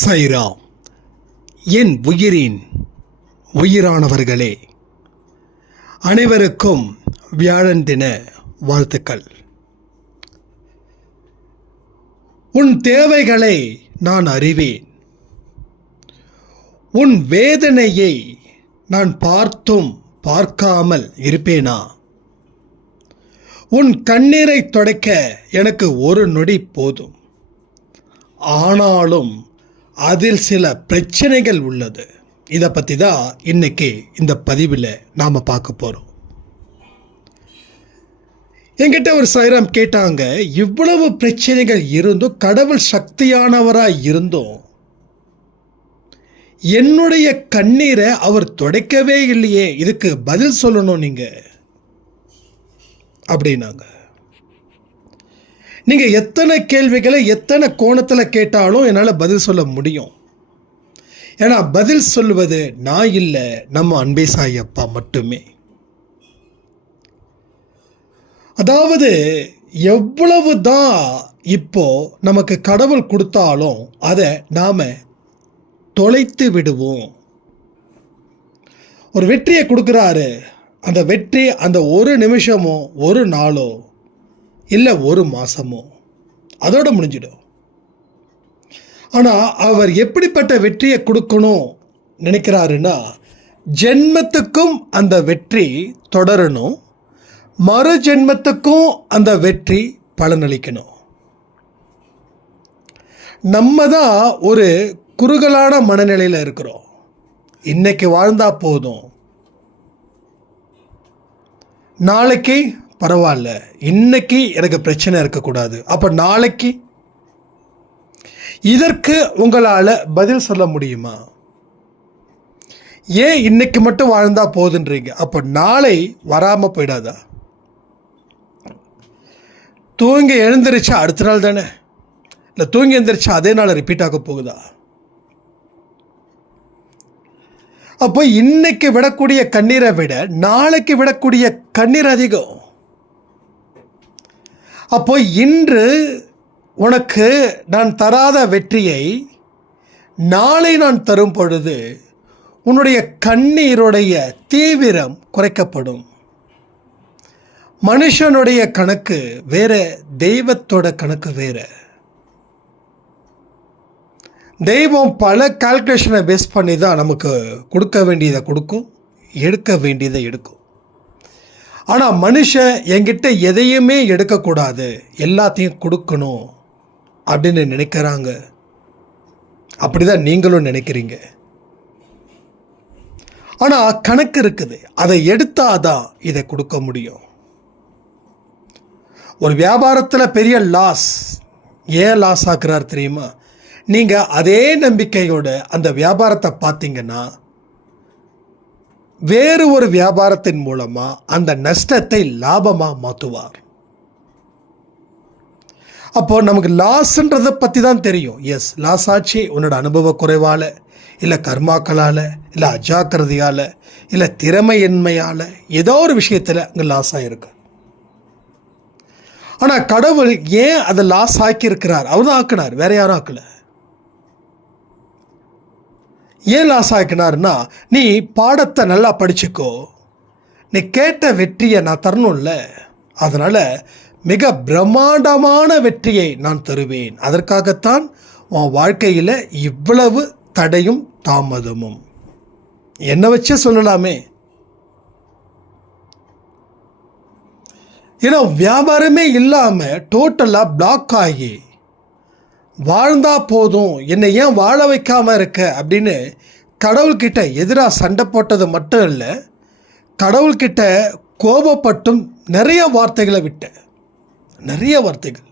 சைராம். என் உயிரின் உயிரானவர்களே, அனைவருக்கும் வியாழன் தின வாழ்த்துக்கள். உன் தேவைகளை நான் அறிவேன். உன் வேதனையை நான் பார்த்தும் பார்க்காமல் இருப்பேனா? உன் கண்ணீரை துடைக்க எனக்கு ஒரு நொடி போதும். ஆனாலும் அதில் சில பிரச்சனைகள் உள்ளது. இதை பற்றி தான் இன்னைக்கு இந்த பதிவில் நாம் பார்க்க போகிறோம். என்கிட்ட ஒரு சைராம் கேட்டாங்க, இவ்வளவு பிரச்சனைகள் இருந்தும், கடவுள் சக்தியானவராக இருந்தும் என்னுடைய கண்ணீரை அவர் துடைக்கவே இல்லையே, இதுக்கு பதில் சொல்லணும் நீங்கள் அப்படின்னாங்க. நீங்கள் எத்தனை கேள்விகளை எத்தனை கோணத்தில் கேட்டாலும் என்னால் பதில் சொல்ல முடியும். ஏன்னா பதில் சொல்லுவது நான் இல்லை, நம்ம அன்பே சாயப்பா மட்டுமே. அதாவது எவ்வளவு தான் இப்போ நமக்கு கடவுள் கொடுத்தாலும் அதை நாம் தொலைத்து விடுவோம். ஒரு வெற்றியை கொடுக்குறாரு, அந்த வெற்றி அந்த ஒரு நிமிஷமோ ஒரு நாளோ இல்லை ஒரு மாதமோ அதோடு முடிஞ்சிடும். ஆனால் அவர் எப்படிப்பட்ட வெற்றியை கொடுக்கணும் நினைக்கிறாருன்னா, ஜென்மத்துக்கும் அந்த வெற்றி தொடரணும், மறு ஜென்மத்துக்கும் அந்த வெற்றி பலனளிக்கணும். நம்ம தான் ஒரு குறுகலான மனநிலையில் இருக்கிறோம். இன்னைக்கு வாழ்ந்தா போதும், நாளைக்கு பரவாயில்ல, இன்னைக்கு எனக்கு பிரச்சனை இருக்கக்கூடாது, அப்போ நாளைக்கு. இதற்கு உங்களால் பதில் சொல்ல முடியுமா? ஏன் இன்னைக்கு மட்டும் வாழ்ந்தா போதுன்றீங்க? அப்போ நாளை வராமல் போயிடாதா? தூங்கி எழுந்திரிச்சா அடுத்த நாள் தானே, இல்லை தூங்கி எழுந்திரிச்சா அதே நாள் ரிப்பீட் ஆக போகுதா? அப்போ இன்னைக்கு விடக்கூடிய கண்ணீரை விட நாளைக்கு விடக்கூடிய கண்ணீர் அதிகம். அப்போ இன்று உனக்கு நான் தராத வெற்றியை நாளை நான் தரும் பொழுது உன்னுடைய கண்ணீருடைய தீவிரம் குறைக்கப்படும். மனுஷனுடைய கணக்கு வேற, தெய்வத்தோட கணக்கு வேற. தெய்வம் பல கால்குலேஷனை பேஸ் பண்ணி தான் நமக்கு கொடுக்க வேண்டியதை கொடுக்கும், எடுக்க வேண்டியதை எடுக்கும். ஆனால் மனுஷன் என்கிட்ட எதையுமே எடுக்கக்கூடாது, எல்லாத்தையும் கொடுக்கணும் அப்படின்னு நினைக்கிறாங்க. அப்படி தான் நீங்களும் நினைக்கிறீங்க. ஆனால் கணக்கு இருக்குது, அதை எடுத்தாதான் இதை கொடுக்க முடியும். ஒரு வியாபாரத்தில் பெரிய லாஸ் ஏன் லாஸ் ஆக்குறார் தெரியுமா? நீங்கள் அதே நம்பிக்கையோட அந்த வியாபாரத்தை பார்த்தீங்கன்னா வேறு ஒரு வியாபாரத்தின் மூலமாக அந்த நஷ்டத்தை லாபமாக மாற்றுவார். அப்போது நமக்கு லாஸ்ன்றதை பற்றி தான் தெரியும். எஸ், லாஸ் ஆச்சு உன்னோட அனுபவ குறைவால், இல்லை கர்மாக்களால், இல்லை அஜாக்கிரதையால், இல்லை திறமையின்மையால், ஏதோ ஒரு விஷயத்தில் அங்கே லாஸ் ஆகிருக்கு. ஆனால் கடவுள் ஏன் அதை லாஸ் ஆக்கியிருக்கிறார்? அவர் தான் ஆக்கினார், வேற யாரும் ஆக்கலை. ஏன் லாஸ் ஆக்கினார்னா, நீ பாடத்தை நல்லா படிச்சுக்கோ, நீ கேட்ட வெற்றியை நான் தரணும்ல, அதனால் மிக பிரம்மாண்டமான வெற்றியை நான் தருவேன். அதற்காகத்தான் உன் வாழ்க்கையில் இவ்வளவு தடையும் தாமதமும். என்னை வச்சே சொல்லலாமே. ஏன்னா வியாபாரமே இல்லாமல் டோட்டலாக பிளாக் ஆகி வாழ்ந்தா போதும், என்னை ஏன் வாழ வைக்காமல் இருக்க அப்படின்னு கடவுள்கிட்ட எதிராக சண்டை போட்டது மட்டும் இல்லை, கடவுள்கிட்ட கோபப்பட்டும் நிறைய வார்த்தைகளை விட்டேன், நிறைய வார்த்தைகள்.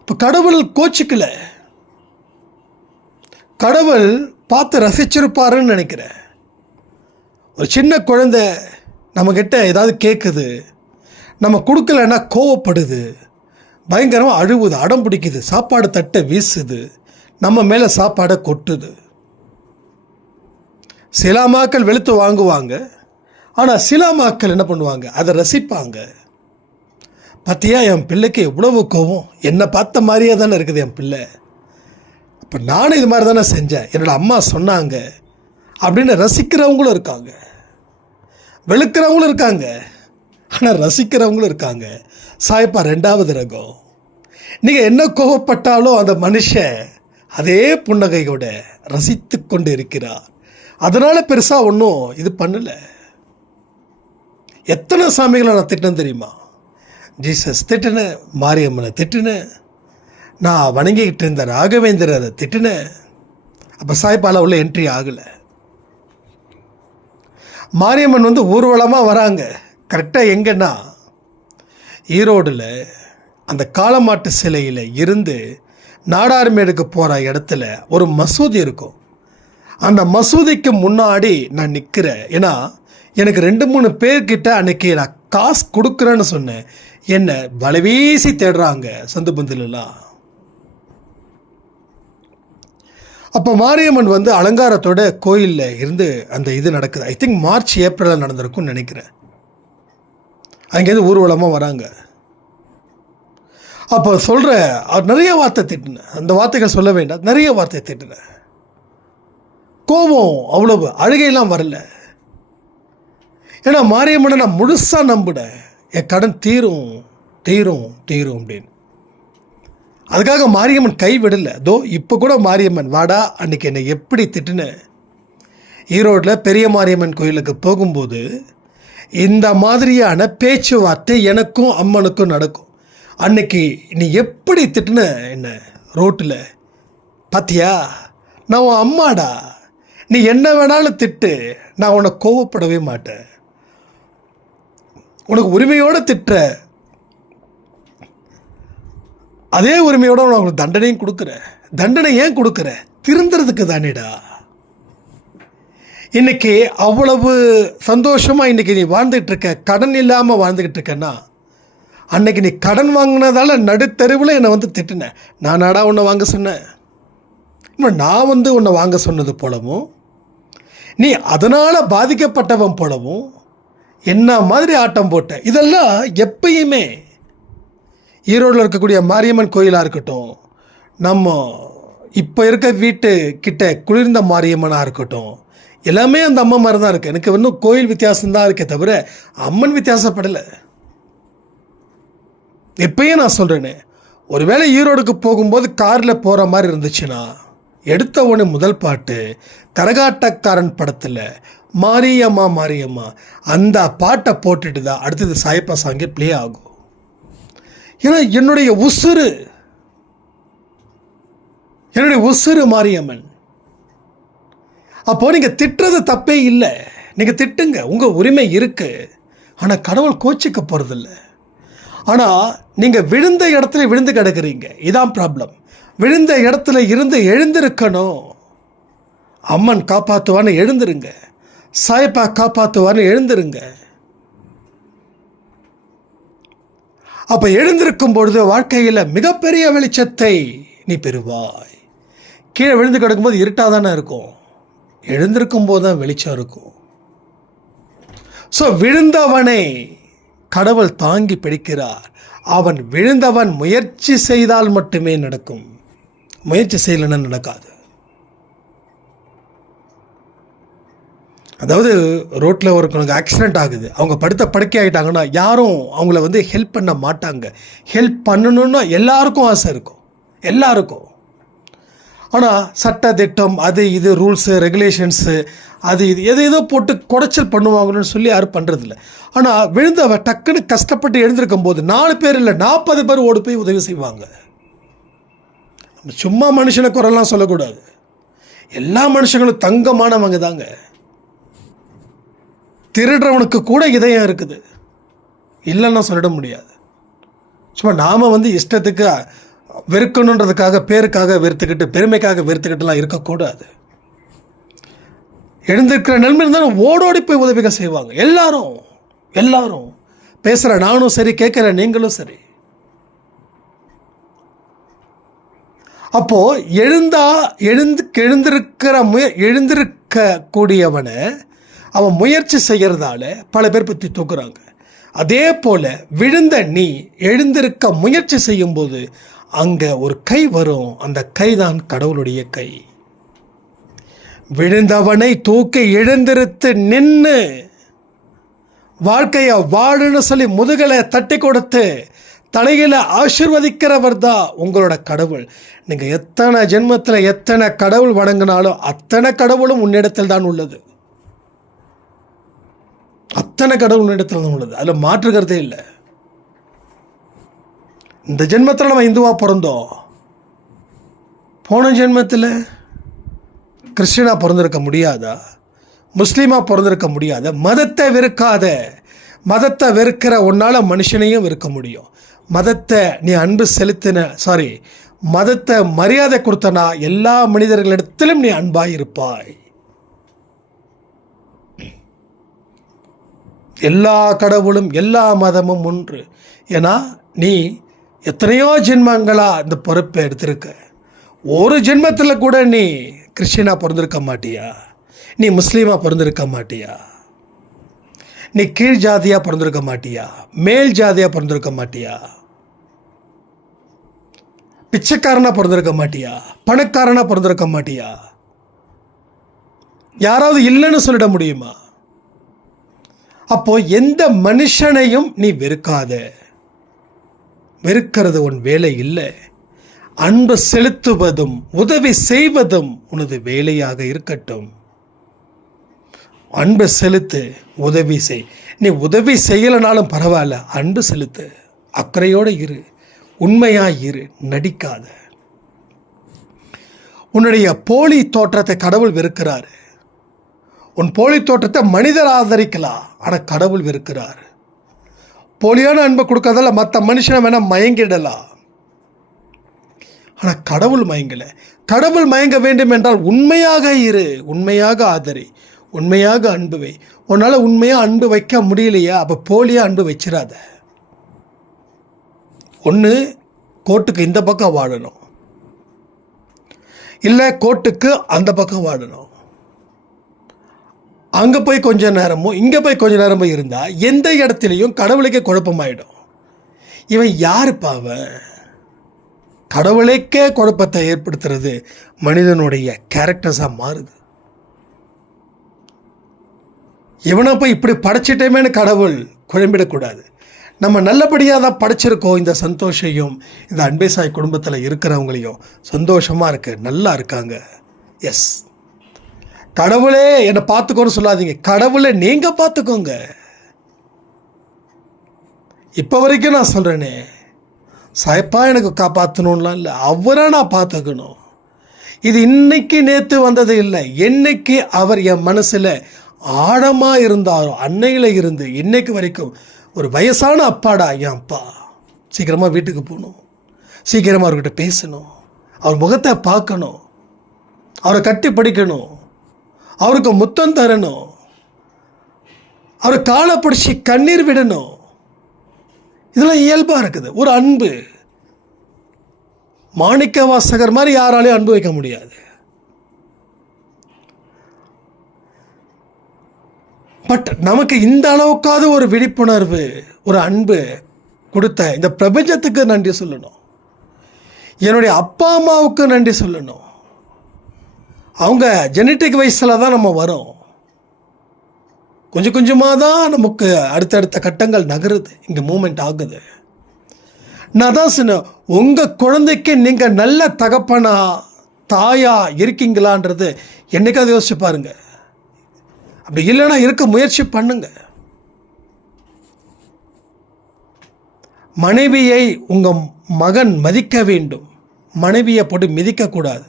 இப்போ கடவுள் கோச்சிக்கல, கடவுள் பார்த்து ரசிச்சிருப்பாருன்னு நினைக்கிறேன். ஒரு சின்ன குழந்தை நம்மக்கிட்ட ஏதாவது கேட்குது, நம்ம கொடுக்கலன்னா கோவப்படுது, பயங்கரமாக அழுவுது, அடம் பிடிக்குது, சாப்பாடு தட்டை வீசுது, நம்ம மேலே சாப்பாடை கொட்டுது. சில அம்மாக்கள் வெளுத்து வாங்குவாங்க, ஆனால் சில அம்மாக்கள் என்ன பண்ணுவாங்க, அதை ரசிப்பாங்க. பார்த்தியா என் பிள்ளைக்கு எவ்வளவு கோவம், என்னை பார்த்த மாதிரியே தானே இருக்குது என் பிள்ளை, இப்போ நானும் இது மாதிரி தானே செஞ்சேன், என்னோடய அம்மா சொன்னாங்க அப்படின்னு ரசிக்கிறவங்களும் இருக்காங்க, வெளுக்கிறவங்களும் இருக்காங்க, ஆனால் ரசிக்கிறவங்களும் இருக்காங்க. சாயப்பா 2வது ரகம். நீங்கள் என்ன கோபப்பட்டாலும் அந்த மனுஷன் அதே புன்னகையோட ரசித்து கொண்டு இருக்கிறார். அதனால் பெருசாக ஒன்றும் இது பண்ணலை. எத்தனை சாமிகளை நான் திட்டினேன் தெரியுமா? ஜீசஸ் திட்டினேன், மாரியம்மனை திட்டினேன், நான் வணங்கிக்கிட்டு இருந்த ராகவேந்திரரை திட்டினேன். அப்போ சாய்பாலா உள்ள என்ட்ரி ஆகலை. மாரியம்மன் வந்து ஊர்வலமாக வராங்க. கரெக்டாக எங்கன்னா ஈரோடில் அந்த காளமாட்டு சிலையில் இருந்து நாடார்மேடுக்கு போகிற இடத்துல ஒரு மசூதி இருக்கும். அந்த மசூதிக்கு முன்னாடி நான் நிற்கிறேன். ஏன்னா எனக்கு 2-3 பேர்கிட்ட அன்றைக்கி நான் காசு கொடுக்குறேன்னு சொன்னேன். என்னை வலைவீசி தேடுறாங்க சந்து பந்திலெலாம். அப்போ மாரியம்மன் வந்து அலங்காரத்தோட கோயிலில் இருந்து அந்த இது நடக்குது. ஐ திங்க் மார்ச் ஏப்ரலில் நடந்திருக்கும்னு நினைக்கிறேன். அங்கேருந்து ஊர்வலமாக வராங்க. அப்போ சொல்கிற அவர் நிறைய வார்த்தை திட்டினேன். அந்த வார்த்தைகள் சொல்ல வேண்டாம், நிறைய வார்த்தை திட்டினேன். கோபம் அவ்வளவு, அழுகையெல்லாம் வரல. ஏன்னா மாரியம்மனை நான் முழுசாக நம்பினேன். என் கடன் தீரும் தீரும் தீரும் அப்படின்னு. அதுக்காக மாரியம்மன் கை விடலை. தோ இப்போ கூட மாரியம்மன் வாடா, அன்றைக்கி என்னை எப்படி திட்டினேன். ஈரோட்டில் பெரிய மாரியம்மன் கோயிலுக்கு போகும்போது இந்த மாதிரியான பேச்சுவார்த்தை எனக்கும் அம்மனுக்கும் நடக்கும். அன்னைக்கு நீ எப்படி திட்டின என்ன ரோட்டில் பார்த்தியா, நான் உன் அம்மாடா, நீ என்ன வேணாலும் திட்டு, நான் உன்னை கோவப்படவே மாட்டேன், உனக்கு உரிமையோடு திட்டுற, அதே உரிமையோடு நான் உனக்கு தண்டனையும் கொடுக்குறேன். தண்டனை ஏன் கொடுக்குற? திருந்துறதுக்கு தானேடா. இன்றைக்கி அவ்வளவு சந்தோஷமாக இன்றைக்கி நீ வாழ்ந்துகிட்டு இருக்க, கடன் இல்லாமல் வாழ்ந்துக்கிட்டு இருக்கேன்னா, அன்றைக்கி நீ கடன் வாங்கினதால நடுத்தெருவில் என்னை வந்து திட்டினேன். நானாடா உன்னை வாங்க சொன்னேன்? இன்னும் நான் வந்து உன்னை வாங்க சொன்னது போலவும், நீ அதனால் பாதிக்கப்பட்டவன் போலவும் என்ன மாதிரி ஆட்டம் போட்ட. இதெல்லாம் எப்பயுமே ஈரோடில் இருக்கக்கூடிய மாரியம்மன் கோயிலாக இருக்கட்டும், நம்ம இப்போ இருக்க வீட்டு கிட்ட குளிர்ந்த மாரியம்மனாக இருக்கட்டும், எல்லாமே அந்த அம்மா மாதிரி தான் இருக்குது. எனக்கு இன்னும் கோயில் வித்தியாசம்தான் இருக்கே தவிர அம்மன் வித்தியாசப்படலை. எப்பயும் நான் சொல்கிறேனே, ஒருவேளை ஈரோடுக்கு போகும்போது காரில் போகிற மாதிரி இருந்துச்சுன்னா, எடுத்த உடனே முதல் பாட்டு கரகாட்டக்காரன் படத்தில் மாரியம்மா மாரியம்மா அந்த பாட்டை போட்டுட்டு தான் அடுத்தது சாயப்பா சாங்கே ப்ளே ஆகும். ஏன்னா என்னுடைய உசுறு மாரியம்மன். அப்போது நீங்கள் திட்டுறது தப்பே இல்லை, நீங்கள் திட்டுங்க, உங்கள் உரிமை இருக்குது. ஆனால் கடவுள் கோச்சிக்க போகிறதில்ல. ஆனால் நீங்கள் விழுந்த இடத்துல விழுந்து கிடக்குறீங்க, இதான் ப்ராப்ளம். விழுந்த இடத்துல இருந்து எழுந்திருக்கணும். அம்மன் காப்பாற்றுவான்னு எழுந்துருங்க, சாயப்பா காப்பாற்றுவான்னு எழுந்துருங்க. அப்போ எழுந்திருக்கும் பொழுது வாழ்க்கையில் மிகப்பெரிய வெளிச்சத்தை நீ பெறுவாய். கீழே விழுந்து கிடக்கும்போது இருட்டாக தானே இருக்கும், எழுந்திருக்கும் போது தான் வெளிச்சம் இருக்கும். ஸோ விழுந்தவனை கடவுள் தாங்கி பிடிக்கிறார். அவன் விழுந்தவன் முயற்சி செய்தால் மட்டுமே நடக்கும், முயற்சி செய்யலைன்னா நடக்காது. அதாவது ரோட்டில் ஒருத்தவங்களுக்கு ஆக்சிடெண்ட் ஆகுது, அவங்க படுத்த படுக்கை ஆகிட்டாங்கன்னா யாரும் அவங்கள வந்து ஹெல்ப் பண்ண மாட்டாங்க. ஹெல்ப் பண்ணணுன்னா எல்லாருக்கும் ஆசை இருக்கும், எல்லாருக்கும். ஆனால் சட்ட திட்டம் அது இது ரூல்ஸு ரெகுலேஷன்ஸு அது இது எதோ போட்டு குடைச்சல் பண்ணுவாங்கன்னு சொல்லி யாரும் பண்ணுறதில்ல. ஆனால் விழுந்தவ டக்குன்னு கஷ்டப்பட்டு எழுந்திருக்கும் போது 4 பேர் இல்லை 40 பேர் ஓடி போய் உதவி செய்வாங்க. சும்மா மனுஷனை குறைலாம் சொல்லக்கூடாது, எல்லா மனுஷங்களும் தங்கமானவங்க தாங்க. திருடுறவனுக்கு கூட இதயம் இருக்குது, இல்லைன்னா சொல்லிட முடியாது. சும்மா நாம் வந்து இஷ்டத்துக்கு வெறுக்கணுன்றதுக்காக பேருக்காக வெறுத்துக்கிட்டு பெருமைக்காக வெறுத்துக்கிட்டுலாம் இருக்கக்கூடாது. எழுந்திருக்கிற நிலைமை இருந்தாலும் ஓடோடி போய் உதவிகள் செய்வாங்க. எல்லாரும் பேசுகிற நானும் சரி, கேட்குற நீங்களும் சரி. அப்போது எழுந்திருக்கக்கூடியவனை அவன் முயற்சி செய்கிறதால பல பேர் பற்றி தூக்குறாங்க. அதே போல் விழுந்த நீ எழுந்திருக்க முயற்சி செய்யும்போது அங்கே ஒரு கை வரும். அந்த கை தான் கடவுளுடைய கை. விழுந்தவனை தூக்கி எழுந்திருத்து நின்று வாழ்க்கையை வாழுன்னு சொல்லி முதுகலை தட்டி கொடுத்து தலையில் ஆசீர்வதிக்கிறவர் தான் உங்களோட கடவுள். நீங்கள் எத்தனை ஜென்மத்தில் எத்தனை கடவுள் வணங்கினாலும் அத்தனை கடவுளும் உன்னிடத்தில் தான் உள்ளது. அத்தனை கடவுள் உன்னிடத்தில் தான் உள்ளது. அதில் மாற்றுகிறதே இல்லை. இந்த ஜென்மத்தில் நம்ம இந்துவாக பிறந்தோம், போன ஜென்மத்தில் கிறிஸ்டியனாக பிறந்திருக்க முடியாதா? முஸ்லீமாக பிறந்திருக்க முடியாத? மதத்தை வெறுக்காத. மதத்தை வெறுக்கிற உன்னால் மனுஷனையும் வெறுக்க முடியும். மதத்தை நீ அன்பு மதத்தை மரியாதை கொடுத்தனா எல்லா மனிதர்களிடத்திலும் நீ அன்பாய் இருப்பாய். எல்லா கடவுளும் எல்லா மதமும் ஒன்று. ஏன்னா நீ எத்தனையோ ஜென்மங்களாக இந்த பொறுப்பை எடுத்திருக்க. ஒரு ஜென்மத்தில் கூட நீ கிறிஸ்டியனாக பிறந்திருக்க மாட்டியா? நீ முஸ்லீமாக பிறந்திருக்க மாட்டியா? நீ கீழ் ஜாதியாக பிறந்திருக்க மாட்டியா? மேல் ஜாதியாக பிறந்திருக்க மாட்டியா? பிச்சைக்காரனாக பிறந்திருக்க மாட்டியா? பணக்காரனாக பிறந்திருக்க மாட்டியா? யாராவது இல்லைன்னு சொல்லிட முடியுமா? அப்போ எந்த மனுஷனையும் நீ வெறுக்காத. வெறுக்கிறது உன் வேலை இல்லை. அன்பு செலுத்துவதும் உதவி செய்வதும் உனது வேலையாக இருக்கட்டும். அன்பு செலுத்து, உதவி செய். நீ உதவி செய்யலைனாலும் பரவாயில்ல, அன்பு செலுத்து, அக்கறையோடு இரு, உண்மையாக இரு, நடிக்காத. உன்னுடைய போலி தோற்றத்தை கடவுள் வெறுக்கிறார். உன் போலி தோற்றத்தை மனிதர் ஆதரிக்கலாம், ஆனால் கடவுள் வெறுக்கிறார். போலியான அன்பை கொடுக்காதால மற்ற மனுஷனை வேணால் மயங்கிடலாம், ஆனால் கடவுள் மயங்கலை. கடவுள் மயங்க வேண்டும் என்றால் உண்மையாக இரு, உண்மையாக ஆதரி, உண்மையாக அன்பு வை. உன்னால் உண்மையாக அன்பு வைக்க முடியலையா? அப்போ போலியாக அன்பு வச்சிடாத. ஒன்று கோர்ட்டுக்கு இந்த பக்கம் வாழணும், இல்லை கோர்ட்டுக்கு அந்த பக்கம் வாழணும். அங்கே போய் கொஞ்ச நேரமோ இங்கே போய் கொஞ்ச நேரமோ இருந்தால் எந்த இடத்துலையும் கடவுளுக்கே குழப்பமாயிடும். இவன் யாருப்பா அவன்? கடவுளுக்கே குழப்பத்தை ஏற்படுத்துறது மனிதனுடைய கேரக்டர்ஸாக மாறுது. இவனை போய் இப்படி படைச்சிட்டேமேனு கடவுள் குழம்பிடக்கூடாது. நம்ம நல்லபடியாக தான் படைச்சிருக்கோம். இந்த சந்தோஷையும் இந்த அன்பேசாய் குடும்பத்தில் இருக்கிறவங்களையும் சந்தோஷமாக இருக்கு, நல்லா இருக்காங்க. எஸ், கடவுளே என்னை பார்த்துக்கோன்னு சொல்லாதீங்க, கடவுளை நீங்கள் பார்த்துக்கோங்க. இப்போ வரைக்கும் நான் சொல்கிறேனே, சாயப்பா எனக்கு காப்பாற்றணும்லாம் இல்லை, அவரை நான் பார்த்துக்கணும். இது இன்னைக்கு நேற்று வந்தது இல்லை. என்னைக்கு அவர் என் மனசில் ஆழமாக இருந்தாரோ அன்னையில் இருந்து இன்னைக்கு வரைக்கும் ஒரு வயசான அப்பாடா என் அப்பா, சீக்கிரமாக வீட்டுக்கு போகணும், சீக்கிரமாக அவர்கிட்ட பேசணும், அவர் முகத்தை பார்க்கணும், அவரை கட்டி பிடிக்கணும், அவருக்கு முத்தம் தரணும், அவரை காலை பிடிச்சி கண்ணீர் விடணும். இதெல்லாம் இயல்பாக இருக்குது. ஒரு அன்பு. மாணிக்க வாசகர் மாதிரி யாராலையும் அன்பு வைக்க முடியாது. பட் நமக்கு இந்த அளவுக்காவது ஒரு விழிப்புணர்வு, ஒரு அன்பு கொடுத்த இந்த பிரபஞ்சத்துக்கு நன்றி சொல்லணும். என்னுடைய அப்பா அம்மாவுக்கு நன்றி சொல்லணும். அவங்க ஜெனட்டிக் வயசில் தான் நம்ம வரோம். கொஞ்சம் கொஞ்சமாக தான் நமக்கு அடுத்தடுத்த கட்டங்கள் நகருது, இங்கே மூமெண்ட் ஆகுது. நான் தான் சொன்னேன், உங்கள் குழந்தைக்கு நீங்கள் நல்ல தகப்பனா தாயா இருக்கீங்களான்றது என்னைக்காவது யோசிச்சு பாருங்க. அப்படி இல்லைன்னா இருக்க முயற்சி பண்ணுங்க. மனைவியை உங்கள் மகன் மதிக்க வேண்டும், மனைவியை போட்டு மிதிக்கக்கூடாது.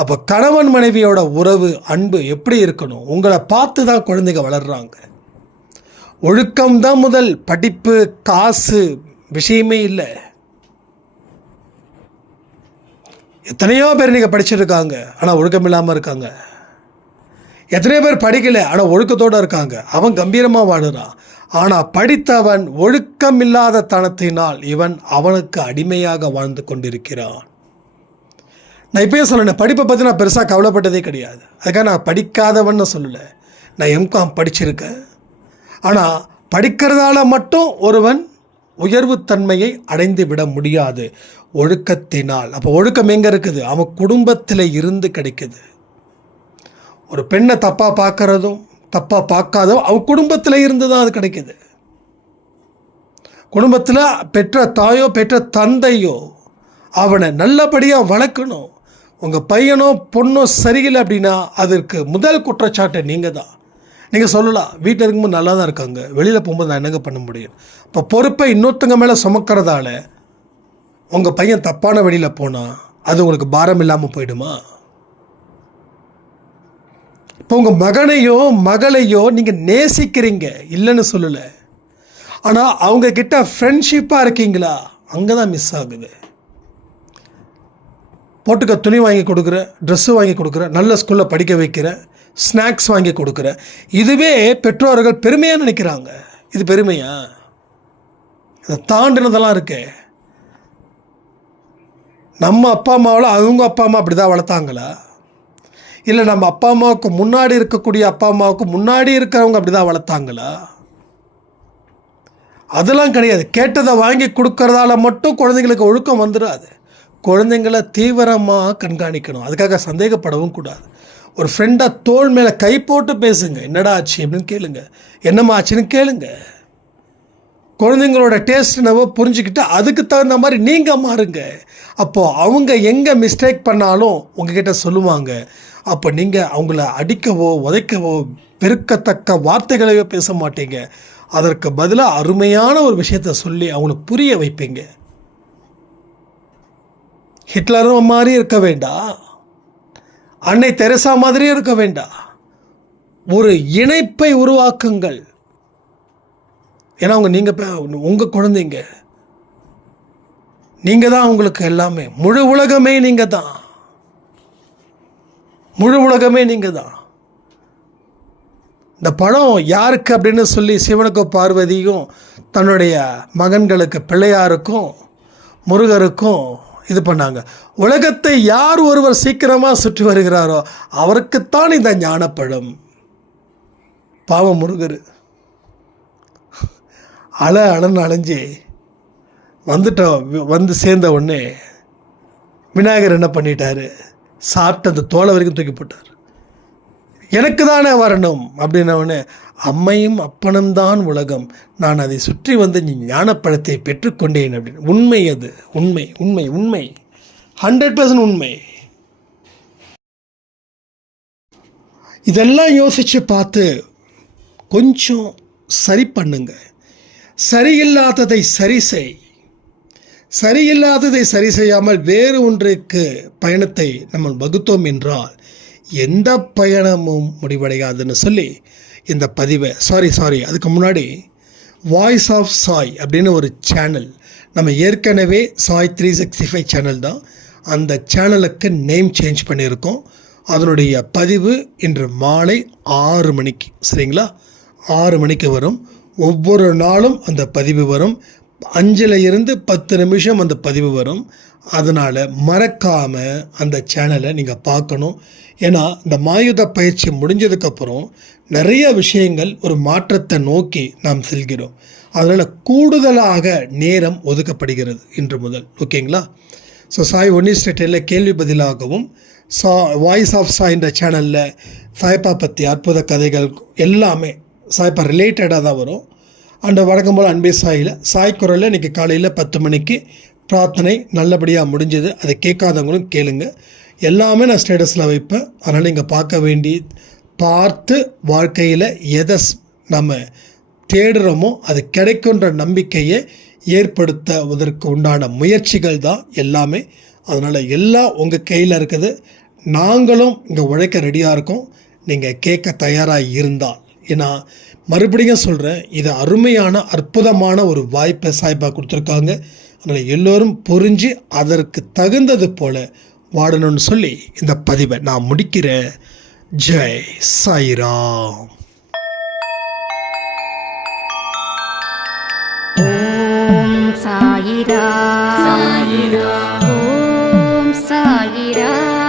அப்போ கணவன் மனைவியோட உறவு அன்பு எப்படி இருக்கணும்? உங்களை பார்த்து தான் குழந்தைங்க வளர்கிறாங்க. ஒழுக்கம்தான் முதல். படிப்பு காசு விஷயமே இல்லை. எத்தனையோ பேர் நீங்கள் படிச்சிருக்காங்க ஆனால் ஒழுக்கம் இல்லாமல் இருக்காங்க. எத்தனையோ பேர் படிக்கலை ஆனால் ஒழுக்கத்தோடு இருக்காங்க. அவன் கம்பீரமாக வாழுறான். ஆனால் படித்தவன் ஒழுக்கம் இல்லாத தனத்தினால் இவன் அவனுக்கு அடிமையாக வாழ்ந்து கொண்டிருக்கிறான். நான் இப்போயே சொல்லணேன், படிப்பை பற்றி நான் பெருசாக கவலைப்பட்டதே கிடையாது. அதுக்காக நான் படிக்காதவன்னு சொல்லலை. நான் எம்காம் படிச்சிருக்கேன். ஆனால் படிக்கிறதால மட்டும் ஒருவன் உயர்வுத்தன்மையை அடைந்து விட முடியாது ஒழுக்கத்தினால். அப்போ ஒழுக்கம் எங்கே இருக்குது? அவன் குடும்பத்தில் இருந்து கிடைக்குது. ஒரு பெண்ணை தப்பாக பார்க்குறதும் தப்பாக பார்க்காததும் அவன் குடும்பத்தில் இருந்து தான் அது கிடைக்குது. குடும்பத்தில் பெற்ற தாயோ பெற்ற தந்தையோ அவனை நல்லபடியாக வளர்க்கணும். உங்கள் பையனோ பொண்ணோ சரியில்லை அப்படின்னா அதற்கு முதல் குற்றச்சாட்டு நீங்கள் தான். நீங்கள் சொல்லலாம், வீட்டில் இருக்கும்போது நல்லா தான் இருக்காங்க, வெளியில் போகும்போது நான் என்னங்க பண்ண முடியும்? இப்போ பொறுப்பை இன்னொருத்தங்க மேலே சுமக்கிறதால உங்கள் பையன் தப்பான வழியில் போனால் அது உங்களுக்கு பாரம் இல்லாமல் போயிடுமா? இப்போ உங்கள் மகனையோ மகளையோ நீங்கள் நேசிக்கிறீங்க, இல்லைன்னு சொல்லலை. ஆனால் அவங்கக்கிட்ட ஃப்ரெண்ட்ஷிப்பாக இருக்கீங்களா? அங்கே தான் மிஸ் ஆகுது. போட்டுக்க துணி வாங்கி கொடுக்குற, ட்ரெஸ்ஸு வாங்கி கொடுக்குற, நல்ல ஸ்கூலில் படிக்க வைக்கிற, ஸ்நாக்ஸ் வாங்கி கொடுக்குற, இதுவே பெற்றோர்கள் பெருமையாக நினைக்கிறாங்க. இது பெருமையா? இதை தாண்டினதெல்லாம் இருக்கு. நம்ம அப்பா அம்மாவில் அவங்க அப்பா அம்மா அப்படி தான் வளர்த்தாங்களா? இல்லை நம்ம அப்பா அம்மாவுக்கு முன்னாடி இருக்கக்கூடிய அப்பா அம்மாவுக்கு முன்னாடி இருக்கிறவங்க அப்படி தான் வளர்த்தாங்களா? அதெல்லாம் கிடையாது. கேட்டதை வாங்கி கொடுக்கறதால மட்டும் குழந்தைங்களுக்கு ஒழுக்கம் வந்துடாது. குழந்தைங்கள தீவிரமாக கண்காணிக்கணும். அதுக்காக சந்தேகப்படவும் கூடாது. ஒரு ஃப்ரெண்டாக தோள் மேலே கை போட்டு பேசுங்க. என்னடா ஆச்சு அப்படின்னு கேளுங்க, என்னம்மா ஆச்சுன்னு கேளுங்க. குழந்தைங்களோட டேஸ்ட் என்னவோ புரிஞ்சுக்கிட்டு அதுக்கு தகுந்த மாதிரி நீங்கள் மாறுங்க. அப்போது அவங்க எங்கே மிஸ்டேக் பண்ணாலும் உங்ககிட்ட சொல்லுவாங்க. அப்போ நீங்கள் அவங்கள அடிக்கவோ உதைக்கவோ பெருக்கத்தக்க வார்த்தைகளையோ பேச மாட்டீங்க. அதற்கு பதிலாக அருமையான ஒரு விஷயத்தை சொல்லி அவங்களுக்கு புரிய வைப்பீங்க. ஹிட்லரும் மாதிரி இருக்க வேண்டாம், அன்னை தெரசா மாதிரியும் இருக்க வேண்டாம். ஒரு இணைப்பை உருவாக்குங்கள். ஏன்னா உங்கள் குழந்தைங்க, நீங்கள் தான் அவங்களுக்கு எல்லாமே. முழு உலகமே நீங்கள் தான். முழு உலகமே நீங்கள் தான். இந்த படம் யாருக்கு அப்படின்னு சொல்லி சிவனுக்கும் பார்வதியும் தன்னுடைய மகன்களுக்கு பிள்ளையாருக்கும் முருகருக்கும் இது பண்ணாங்க. உலகத்தை யார் ஒருவர் சீக்கிரமாக சுற்றி வருகிறாரோ அவருக்குத்தான் இந்த ஞானப்பழம். பாவம் முருகர் அழன்னு அலைஞ்சி வந்து சேர்ந்த உடனே விநாயகர் என்ன பண்ணிட்டாரு? சாப்பிட்டு அந்த தோலை வரைக்கும் தூக்கி போட்டார். எனக்கு தானே வரணும் அப்படின்னவனே, அம்மையும் அப்பனும் தான் உலகம், நான் அதை சுற்றி வந்து நீ ஞானப்பழத்தை பெற்றுக்கொண்டேன் அப்படின்னு. உண்மை அது, உண்மை உண்மை உண்மை, 100% உண்மை. இதெல்லாம் யோசித்து பார்த்து கொஞ்சம் சரி பண்ணுங்க. சரியில்லாததை சரி செய். சரியில்லாததை சரி செய்யாமல் வேறு ஒன்றுக்கு பயணத்தை நம்ம வகுத்தோம் என்றால் எந்த பயணமும் முடிவடையாதுன்னு சொல்லி இந்த பதிவை சாரி அதுக்கு முன்னாடி வாய்ஸ் ஆஃப் சாய் அப்படின்னு ஒரு சேனல், நம்ம ஏற்கனவே சாய் 365 சேனல் தான், அந்த சேனலுக்கு நேம் சேஞ்ச் பண்ணியிருக்கோம். அதனுடைய பதிவு இன்று மாலை 6 மணிக்கு, சரிங்களா? 6 மணிக்கு வரும். ஒவ்வொரு நாளும் அந்த பதிவு வரும். 5லிருந்து 10 நிமிஷம் அந்த பதிவு வரும். அதனால் மறக்காமல் அந்த சேனலை நீங்கள் பார்க்கணும். ஏன்னா இந்த மாயுத பயிற்சி முடிஞ்சதுக்கப்புறம் நிறைய விஷயங்கள் ஒரு மாற்றத்தை நோக்கி நாம் செல்கிறோம். அதனால் கூடுதலாக நேரம் ஒதுக்கப்படுகிறது இன்று முதல். ஓகேங்களா? ஸோ சாய் 1:10 கேள்வி பதிலாகவும் வாய்ஸ் ஆஃப் சாய் என்ற சேனலில் சாய்பா பற்றி அற்புத கதைகள் எல்லாமே சாய்பா ரிலேட்டடாக தான் வரும். அண்ட் வழக்கம் போல் அன்பே சாயில் சாய் குரலில் இன்றைக்கி காலையில் 10 மணிக்கு பிரார்த்தனை நல்லபடியாக முடிஞ்சது. அதை கேட்காதவங்களும் கேளுங்க. எல்லாமே நான் ஸ்டேட்டஸில் வைப்பேன். அதனால் நீங்கள் பார்த்து வாழ்க்கையில் எதை நம்ம தேடுறோமோ அது கிடைக்குன்ற நம்பிக்கையை ஏற்படுத்துவதற்கு உண்டான முயற்சிகள் தான் எல்லாமே. அதனால் எல்லாம் உங்கள் கையில் இருக்குது. நாங்களும் இங்கே உழைக்க ரெடியாக இருக்கோம், நீங்கள் கேட்க தயாராக இருந்தால். ஏன்னா மறுபடியும் சொல்கிறேன், இது அருமையான அற்புதமான ஒரு வாய்ப்பை சாய்பா கொடுத்துருக்காங்க. அதனால் எல்லோரும் புரிஞ்சு அதற்கு தகுந்தது போல் வாடணும்னு சொல்லி இந்த பதிவை நான் முடிக்கிறேன். ஜெய் சாய்ராம். ஓம் சாய்ராம். ஓம் சாய்ராம்.